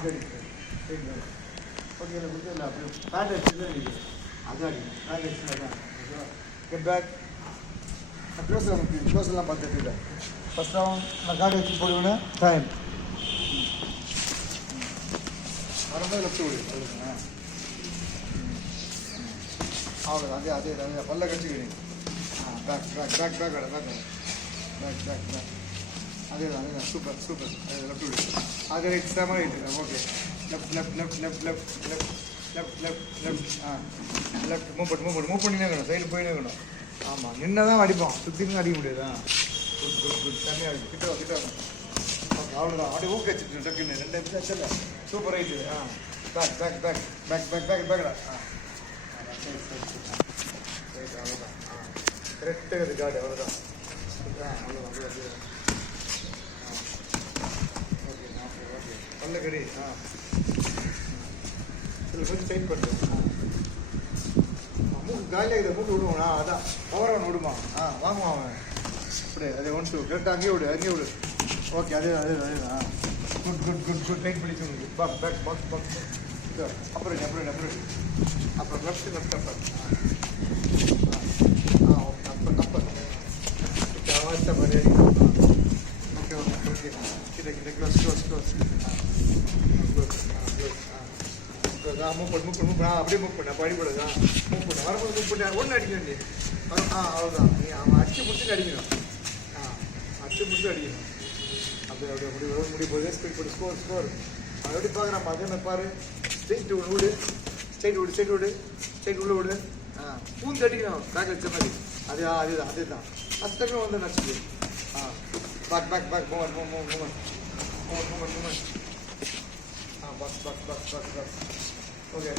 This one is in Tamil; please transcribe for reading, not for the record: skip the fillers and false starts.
ஓகே இல்லை அப்படி பேண்ட் அடிச்சு அதான் பேண்ட் அடிச்சு அதான் கெட் பேக் க்ளோஸ் எல்லாம் பார்த்துட்டு இல்லை ஃபஸ்ட் ரவுண்ட் நான் கார்டு வச்சு போடுவேன் டைம் வரும்போது லெஃப்ட் விடு அவ்வளோ அதே பல்ல கடிச்சுக்கிறீங்க பேக் அதேதான் சூப்பர் லெஃப்ட் விடு அதே ரைட் செம ரைட் ஓகே லெஃப்ட் மூவ் பண்ணினே இருக்கணும் சைடில் போயினே இருக்கணும் ஆமாம் நின்று தான் அடிப்போம் சுற்றின்னு அடிக்க முடியாது குட் தனியாக கிட்ட ஓகே அவ்வளோதான் அப்படி ஊக்க வச்சுட்டு டக்குன்னு 2 நிமிஷம் வச்சல சூப்பர் ரைட்டு பேக்கடா சரி அவ்வளோதான் கரெக்டாக இருக்குது கார்டு அவ்வளோதான் அவ்வளோதான் ஓகே பல்லக்கடி இதில் கொஞ்சம் டைட் பண்ணுறேன் மூக்கு காலியாக இருக்குது மூக்கு விடுவானா அதான் பவரவன் விடுமா வாங்குவான் அவன் அப்படியே அதே 1 2 கரெக்டாக அங்கேயே விடு ஓகே அதே குட் டைட் பிடிச்சு உங்களுக்கு பேக் பாக்ஸ் அப்புறம் லெஃப்ட் அப்பர் ஆவாச்சா மரியாதை ஓகே கிட்ட க்ளோஸ் மூவ் பண்ணு அப்படியே மூவ் பண்ண படிக்கூடாது மூவ் பண்ண வரும்போது மூவ் பண்ண ஒன்று அடிக்க வேண்டிய அவ்வளோதான் நீ அவன் அடிச்சு முடிச்சுட்டு அடிக்கணும் அடிச்சு முடிச்சு அடிக்கணும் அப்படி முடி போகுது ஸ்பீட் போட்டு ஸ்கோர் அதை எப்படி பார்க்குறான் அதே மாதிரி பாரு ஸ்ட்ரெயிட் உள்ள விடு பூந்து அடிக்கணும் பேக் வச்ச மாதிரி அதேதான் அத்தனை வந்து நடிச்சுது பேக் மூவ் பாக்ஸ் ஓகே